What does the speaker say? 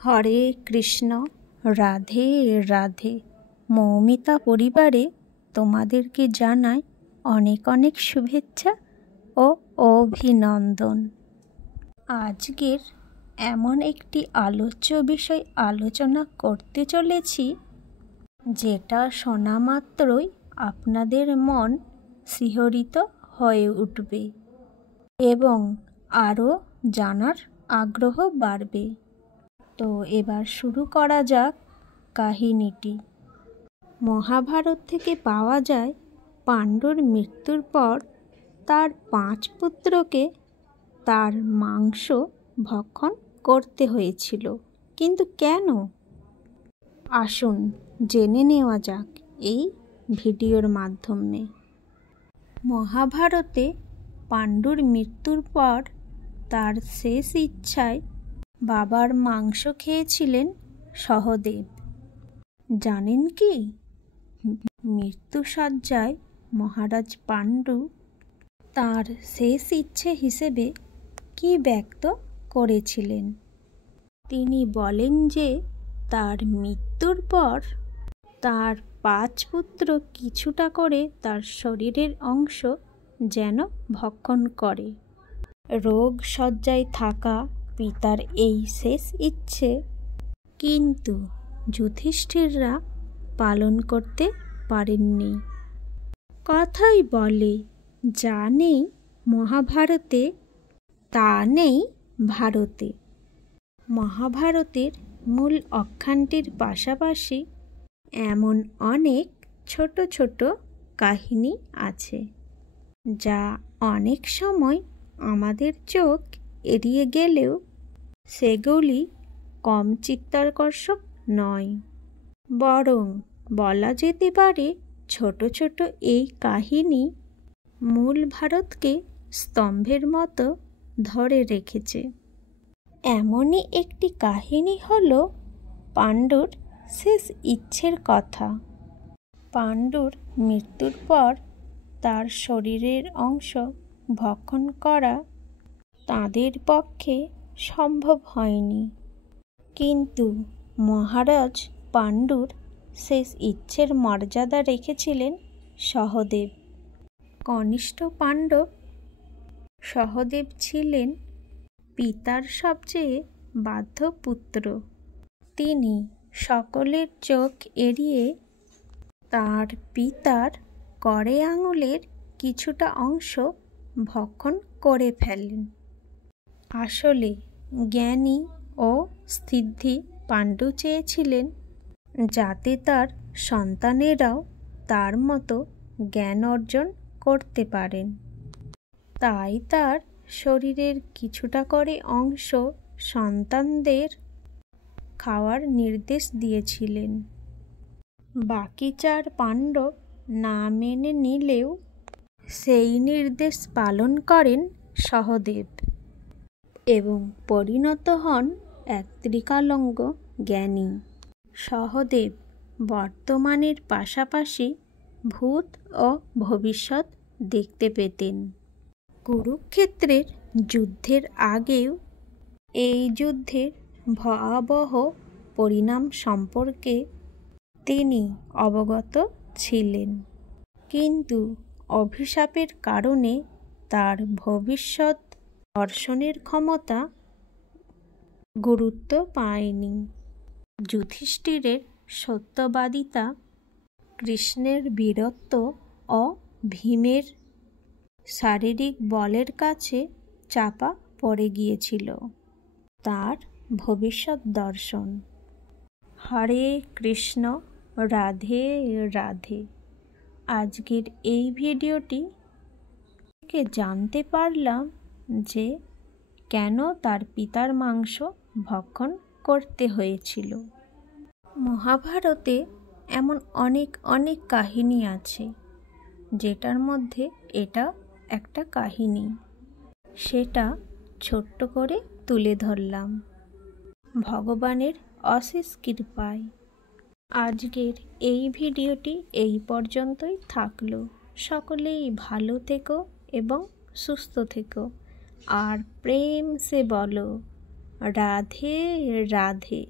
হরে কৃষ্ণ, রাধে রাধে। মৌমিতা পরিবারে তোমাদেরকে জানাই অনেক অনেক শুভেচ্ছা ও অভিনন্দন। আজকের এমন একটি আলোচ্য বিষয় আলোচনা করতে চলেছি, যেটা শোনা মাত্রই আপনাদের মন শিহরিত হয়ে উঠবে এবং আরও জানার আগ্রহ বাড়বে। তো এবার শুরু করা যাক কাহিনীটি। মহাভারত থেকে পাওয়া যায়, পাণ্ডুর মৃত্যুর পর তার 5 পুত্রকে তার মাংস ভক্ষণ করতে হয়েছিল। কিন্তু কেন? আসুন জেনে নেওয়া যাক এই ভিডিওর মাধ্যমে। মহাভারতে পাণ্ডুর মৃত্যুর পর তার শেষ ইচ্ছায় বাবার মাংস খেয়েছিলেন সহদেব। জানেন কি, মৃত্যুশয্যায় মহারাজ পাণ্ডু তার শেষ ইচ্ছে হিসেবে কি ব্যক্ত করেছিলেন? তিনি বলেন যে তার মৃত্যুর পর তার 5 পুত্র কিছুটা করে তার শরীরের অংশ যেন ভক্ষণ করে। রোগ শয্যায় থাকা পিতার এই শেষ ইচ্ছে কিন্তু যুধিষ্ঠিররা পালন করতে পারেননি। কথাই বলে, যা নেই মহাভারতে তা নেই ভারতে। মহাভারতের মূল অখ্যানটির পাশাপাশি এমন অনেক ছোট ছোট কাহিনী আছে, যা অনেক সময় আমাদের চোখ এড়িয়ে গেলেও সেগুলি কম চিত্তাকর্ষক নয়। বরং বলা যেতে পারে, ছোট ছোট এই কাহিনী মূল ভারতকে স্তম্ভের মতো ধরে রেখেছে। এমনই একটি কাহিনী হল পাণ্ডুর শেষ ইচ্ছের কথা। পাণ্ডুর মৃত্যুর পর তার শরীরের অংশ ভক্ষণ করা তাদের পক্ষে সম্ভব হয়নি। কিন্তু মহারাজ পাণ্ডুর শেষ ইচ্ছের মর্যাদা রেখেছিলেন সহদেব। কনিষ্ঠ পাণ্ডব সহদেব ছিলেন পিতার সবচেয়ে বাধ্য পুত্র। তিনি সকলের চোখ এড়িয়ে তার পিতার কড়ে আঙুলের কিছুটা অংশ ভক্ষণ করে ফেলেন। আসলে জ্ঞানী ও সিদ্ধি পাণ্ডু চেয়েছিলেন যাতে তার সন্তানেরাও তার মতো জ্ঞান অর্জন করতে পারেন। তাই তার শরীরের কিছুটা করে অংশ সন্তানদের খাওয়ার নির্দেশ দিয়েছিলেন। বাকি 4 পাণ্ডব না মেনে নিলেও সেই নির্দেশ পালন করেন সহদেব এবং পরিণত হন এক ত্রিকালজ্ঞ জ্ঞানী। সহদেব বর্তমানের পাশাপাশি ভূত ও ভবিষ্যৎ দেখতে পেতেন। কুরুক্ষেত্রের যুদ্ধের আগেও এই যুদ্ধের ভয়াবহ পরিণাম সম্পর্কে তিনি অবগত ছিলেন। কিন্তু অভিশাপের কারণে তার ভবিষ্যৎ দর্শনের ক্ষমতা গুরুত্ব পায়নি। যুধিষ্ঠিরের সত্যবাদিতা, কৃষ্ণের বীরত্ব ও ভীমের শারীরিক বলের কাছে চাপা পড়ে গিয়েছিল তার ভবিষ্যৎ দর্শন। হরে কৃষ্ণ, রাধে রাধে। আজকের এই ভিডিওটি থেকে জানতে পারলাম যে কেন তার পিতার মাংস ভক্ষণ করতে হয়েছিল। মহাভারতে এমন অনেক অনেক কাহিনী আছে, যেটার মধ্যে এটা একটা কাহিনী। সেটা ছোট্ট করে তুলে ধরলাম ভগবানের অশেষ কৃপায়। আজকের এই ভিডিওটি এই পর্যন্তই থাকলো। সকলেই ভালো থেকো এবং সুস্থ থেকো, আর প্রেম সে বলো রাধে রাধে।